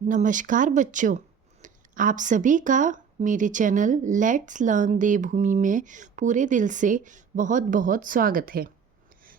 नमस्कार बच्चों, आप सभी का मेरे चैनल लेट्स लर्न देवभूमि में पूरे दिल से बहुत बहुत स्वागत है।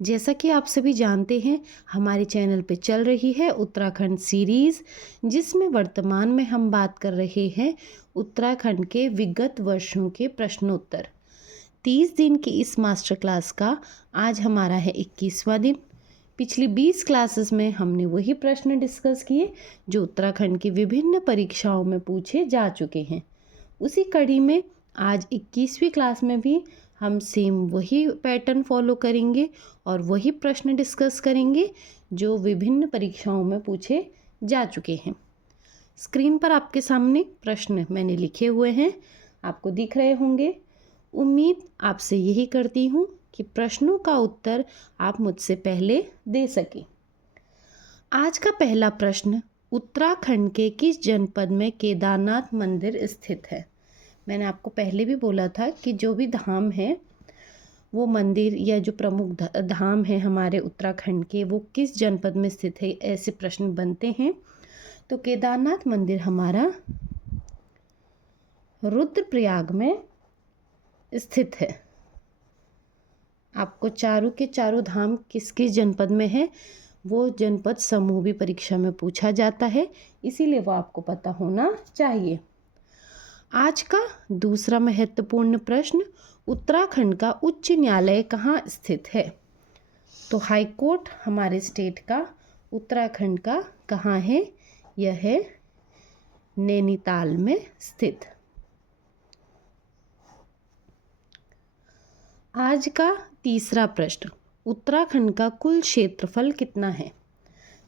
जैसा कि आप सभी जानते हैं, हमारे चैनल पे चल रही है उत्तराखंड सीरीज़, जिसमें वर्तमान में हम बात कर रहे हैं उत्तराखंड के विगत वर्षों के प्रश्नोत्तर। 30 दिन की इस मास्टर क्लास का आज हमारा है 21वां दिन। पिछली 20 क्लासेस में हमने वही प्रश्न डिस्कस किए जो उत्तराखंड की विभिन्न परीक्षाओं में पूछे जा चुके हैं। उसी कड़ी में आज 21वीं क्लास में भी हम सेम वही पैटर्न फॉलो करेंगे और वही प्रश्न डिस्कस करेंगे जो विभिन्न परीक्षाओं में पूछे जा चुके हैं। स्क्रीन पर आपके सामने प्रश्न मैंने लिखे हुए हैं, आपको दिख रहे होंगे। उम्मीद आपसे यही करती हूँ कि प्रश्नों का उत्तर आप मुझसे पहले दे सकें। आज का पहला प्रश्न, उत्तराखंड के किस जनपद में केदारनाथ मंदिर स्थित है? मैंने आपको पहले भी बोला था कि जो भी धाम है, वो मंदिर या जो प्रमुख धाम है हमारे उत्तराखंड के, वो किस जनपद में स्थित है, ऐसे प्रश्न बनते हैं। तो केदारनाथ मंदिर हमारा रुद्रप्रयाग में स्थित है। आपको चारों के चारों धाम किस किस जनपद में है, वो जनपद समूह भी परीक्षा में पूछा जाता है, इसीलिए वो आपको पता होना चाहिए। आज का दूसरा महत्वपूर्ण प्रश्न, उत्तराखंड का उच्च न्यायालय कहाँ स्थित है? तो हाई कोर्ट हमारे स्टेट का उत्तराखंड का कहाँ है? यह है नैनीताल में स्थित। आज का तीसरा प्रश्न, उत्तराखंड का कुल क्षेत्रफल कितना है?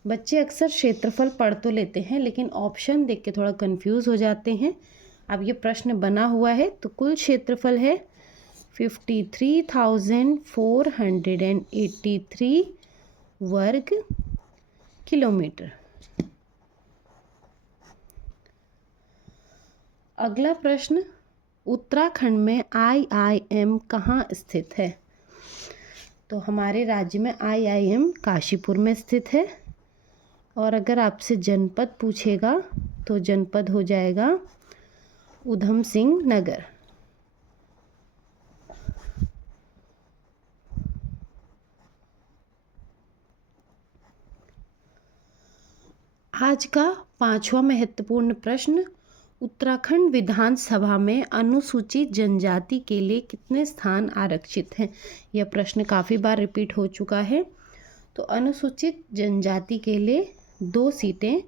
बच्चे अक्सर क्षेत्रफल पढ़ तो लेते हैं, लेकिन ऑप्शन देख के थोड़ा कंफ्यूज हो जाते हैं। अब ये प्रश्न बना हुआ है तो कुल क्षेत्रफल है 53,483 वर्ग किलोमीटर। अगला प्रश्न, उत्तराखंड में IIM कहाँ स्थित है? तो हमारे राज्य में IIM काशीपुर में स्थित है। और अगर आपसे जनपद पूछेगा तो जनपद हो जाएगा उधम सिंह नगर। आज का पांचवा महत्वपूर्ण प्रश्न, उत्तराखंड विधानसभा में अनुसूचित जनजाति के लिए कितने स्थान आरक्षित हैं? यह प्रश्न काफ़ी बार रिपीट हो चुका है। तो अनुसूचित जनजाति के लिए 2 सीटें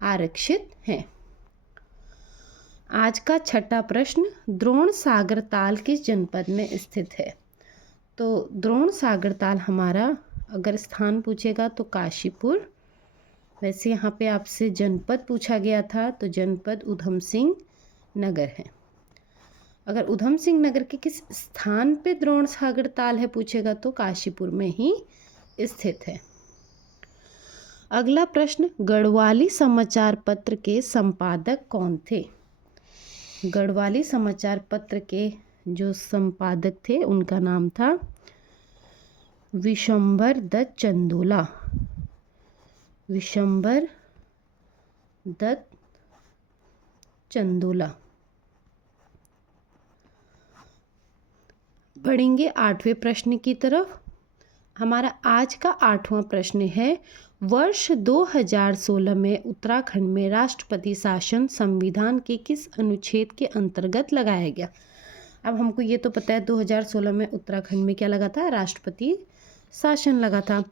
आरक्षित हैं। आज का छठा प्रश्न, द्रोण सागर ताल किस जनपद में स्थित है? तो द्रोण सागर ताल हमारा अगर स्थान पूछेगा तो काशीपुर। वैसे यहाँ पे आपसे जनपद पूछा गया था तो जनपद उधम सिंह नगर है। अगर उधम सिंह नगर के किस स्थान पे द्रोण सागर ताल है पूछेगा तो काशीपुर में ही स्थित है। अगला प्रश्न, गढ़वाली समाचार पत्र के संपादक कौन थे? गढ़वाली समाचार पत्र के जो संपादक थे उनका नाम था विशंबर दत्त चंदोला। विशंबर दत्त चंदोला। बढ़ेंगे 8वें प्रश्न की तरफ। हमारा आज का 8वां प्रश्न है, वर्ष 2016 में उत्तराखंड में राष्ट्रपति शासन संविधान के किस अनुच्छेद के अंतर्गत लगाया गया? अब हमको ये तो पता है 2016 में उत्तराखंड में क्या लगा था, राष्ट्रपति शासन लगा था।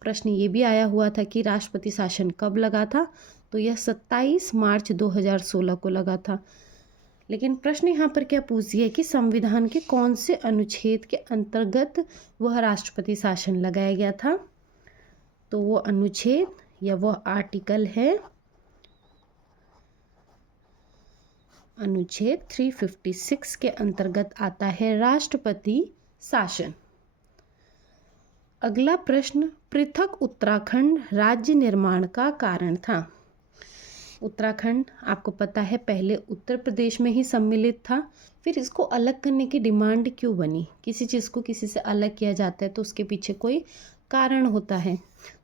प्रश्न ये भी आया हुआ था कि राष्ट्रपति शासन कब लगा था, तो यह 27 मार्च 2016 को लगा था। लेकिन प्रश्न यहाँ पर क्या पूछ दिया कि संविधान के कौन से अनुच्छेद के अंतर्गत वह राष्ट्रपति शासन लगाया गया था? तो वो अनुच्छेद या वह आर्टिकल है अनुच्छेद 356 के अंतर्गत आता है राष्ट्रपति शासन। अगला प्रश्न, पृथक उत्तराखंड राज्य निर्माण का कारण था? उत्तराखंड आपको पता है पहले उत्तर प्रदेश में ही सम्मिलित था, फिर इसको अलग करने की डिमांड क्यों बनी? किसी चीज़ को किसी से अलग किया जाता है तो उसके पीछे कोई कारण होता है।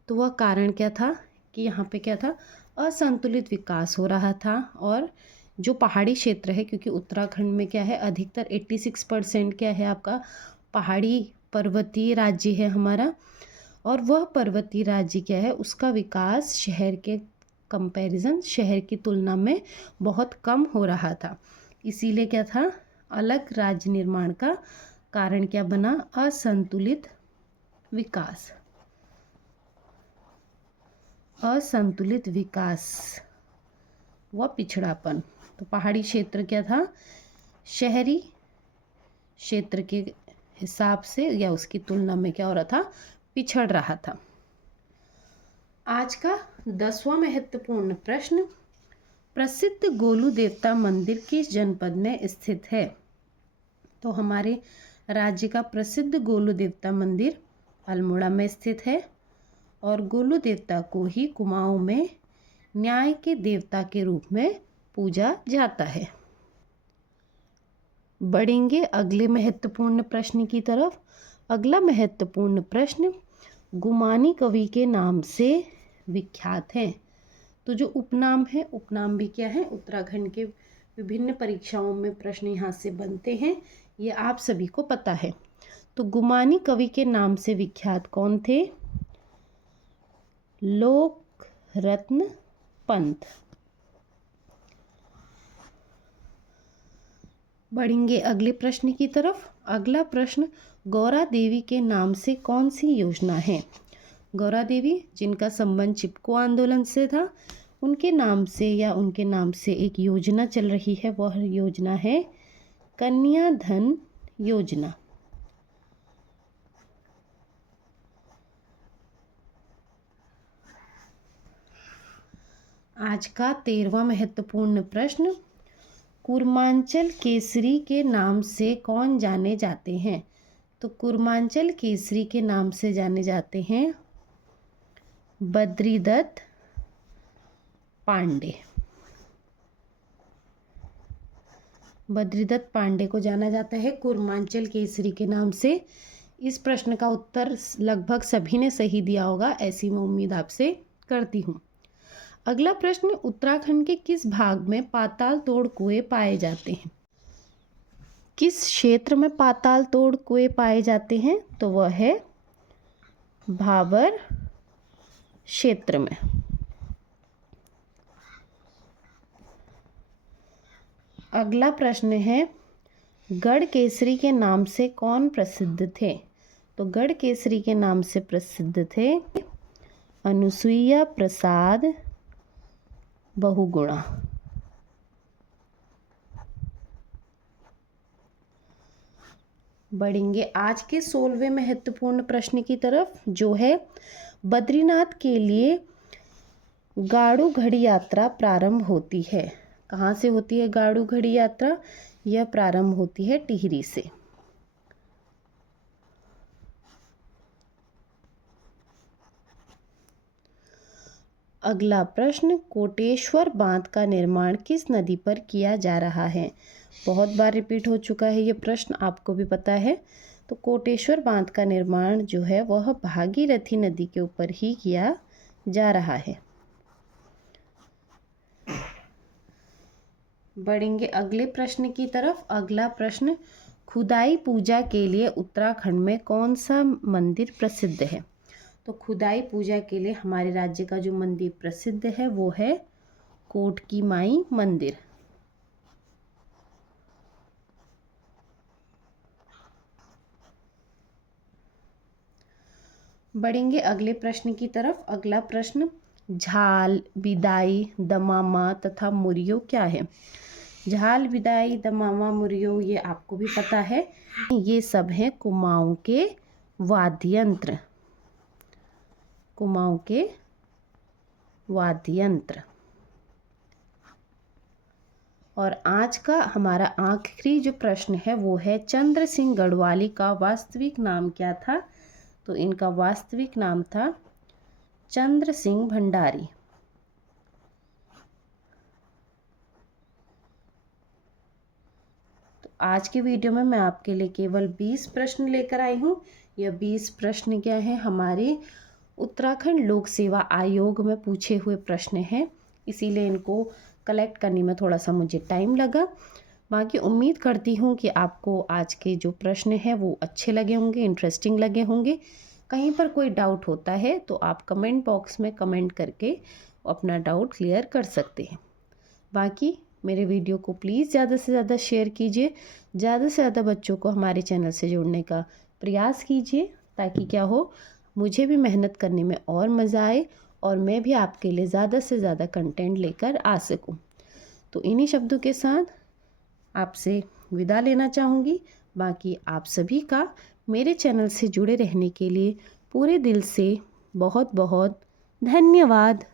तो वह कारण क्या था कि यहाँ पे क्या था, असंतुलित विकास हो रहा था। और जो पहाड़ी क्षेत्र है, क्योंकि उत्तराखंड में क्या है, अधिकतर 86% क्या है आपका पहाड़ी पर्वतीय राज्य है हमारा। और वह पर्वतीय राज्य क्या है, उसका विकास शहर के कंपैरिजन, शहर की तुलना में बहुत कम हो रहा था। इसीलिए क्या था, अलग राज्य निर्माण का कारण क्या बना, असंतुलित विकास। असंतुलित विकास व पिछड़ापन। तो पहाड़ी क्षेत्र क्या था, शहरी क्षेत्र के हिसाब से या उसकी तुलना में क्या हो रहा था, पिछड़ रहा था। आज का 10वां महत्वपूर्ण प्रश्न, प्रसिद्ध गोलू देवता मंदिर किस जनपद में स्थित है? तो हमारे राज्य का प्रसिद्ध गोलू देवता मंदिर अल्मोड़ा में स्थित है। और गोलू देवता को ही कुमाऊं में न्याय के देवता के रूप में पूजा जाता है। बढ़ेंगे अगले महत्वपूर्ण प्रश्न की तरफ। अगला महत्वपूर्ण प्रश्न, गुमानी कवि के नाम से विख्यात है। तो जो उपनाम है, उपनाम भी क्या है, उत्तराखंड के विभिन्न परीक्षाओं में प्रश्न यहाँ से बनते हैं, ये आप सभी को पता है। तो गुमानी कवि के नाम से विख्यात कौन थे? लोक रत्न पंत। बढ़ेंगे अगले प्रश्न की तरफ। अगला प्रश्न, गौरा देवी के नाम से कौन सी योजना है? गौरा देवी जिनका संबंध चिपको आंदोलन से था, उनके नाम से या उनके नाम से एक योजना चल रही है, वह योजना है कन्या धन योजना। आज का 13वां महत्वपूर्ण प्रश्न, कूर्मांचल केसरी के नाम से कौन जाने जाते हैं? तो कूर्मांचल केसरी के नाम से जाने जाते हैं बद्रीदत्त पांडे। बद्रीदत्त पांडे को जाना जाता है कूर्मांचल केसरी के नाम से। इस प्रश्न का उत्तर लगभग सभी ने सही दिया होगा, ऐसी मैं उम्मीद आपसे करती हूँ। अगला प्रश्न, उत्तराखंड के किस भाग में पाताल तोड़ कुएं पाए जाते हैं? किस क्षेत्र में पाताल तोड़ कुएं पाए जाते हैं? तो वह है भाबर क्षेत्र में। अगला प्रश्न है, गढ़ केसरी के नाम से कौन प्रसिद्ध थे? तो गढ़ केसरी के नाम से प्रसिद्ध थे अनुसुईया प्रसाद बहुगुणा। बढ़ेंगे आज के 16वें महत्वपूर्ण प्रश्न की तरफ, जो है बद्रीनाथ के लिए गाड़ू घड़ी यात्रा प्रारंभ होती है। कहाँ से होती है गाड़ू घड़ी यात्रा? यह प्रारंभ होती है टिहरी से। अगला प्रश्न, कोटेश्वर बांध का निर्माण किस नदी पर किया जा रहा है? बहुत बार रिपीट हो चुका है ये प्रश्न, आपको भी पता है। तो कोटेश्वर बांध का निर्माण जो है वह भागीरथी नदी के ऊपर ही किया जा रहा है। बढ़ेंगे अगले प्रश्न की तरफ। अगला प्रश्न, खुदाई पूजा के लिए उत्तराखंड में कौन सा मंदिर प्रसिद्ध है? तो खुदाई पूजा के लिए हमारे राज्य का जो मंदिर प्रसिद्ध है वो है कोटकी माई मंदिर। बढ़ेंगे अगले प्रश्न की तरफ। अगला प्रश्न, झाल, बिदाई, दमामा तथा मुरियो क्या है? झाल, बिदाई, दमामा, मुरियो ये आपको भी पता है, ये सब हैं कुमाऊं के वाद्य यंत्र। कुमाऊं के वाद्य यंत्र। और आज का हमारा आखिरी जो प्रश्न है वो है, चंद्र सिंह गढ़वाली का वास्तविक नाम क्या था? तो इनका वास्तविक नाम था चंद्र सिंह भंडारी। तो आज के वीडियो में मैं आपके लिए केवल 20 प्रश्न लेकर आई हूँ। यह 20 प्रश्न क्या है, हमारे उत्तराखंड लोक सेवा आयोग में पूछे हुए प्रश्न हैं। इसीलिए इनको कलेक्ट करने में थोड़ा सा मुझे टाइम लगा। बाकी उम्मीद करती हूँ कि आपको आज के जो प्रश्न हैं वो अच्छे लगे होंगे, इंटरेस्टिंग लगे होंगे। कहीं पर कोई डाउट होता है तो आप कमेंट बॉक्स में कमेंट करके अपना डाउट क्लियर कर सकते हैं। बाकी मेरे वीडियो को प्लीज़ ज़्यादा से ज़्यादा शेयर कीजिए, ज़्यादा से ज़्यादा बच्चों को हमारे चैनल से जोड़ने का प्रयास कीजिए, ताकि क्या हो, मुझे भी मेहनत करने में और मज़ा आए और मैं भी आपके लिए ज़्यादा से ज़्यादा कंटेंट लेकर आ सकूं। तो इन्हीं शब्दों के साथ आपसे विदा लेना चाहूँगी। बाकी आप सभी का मेरे चैनल से जुड़े रहने के लिए पूरे दिल से बहुत बहुत धन्यवाद।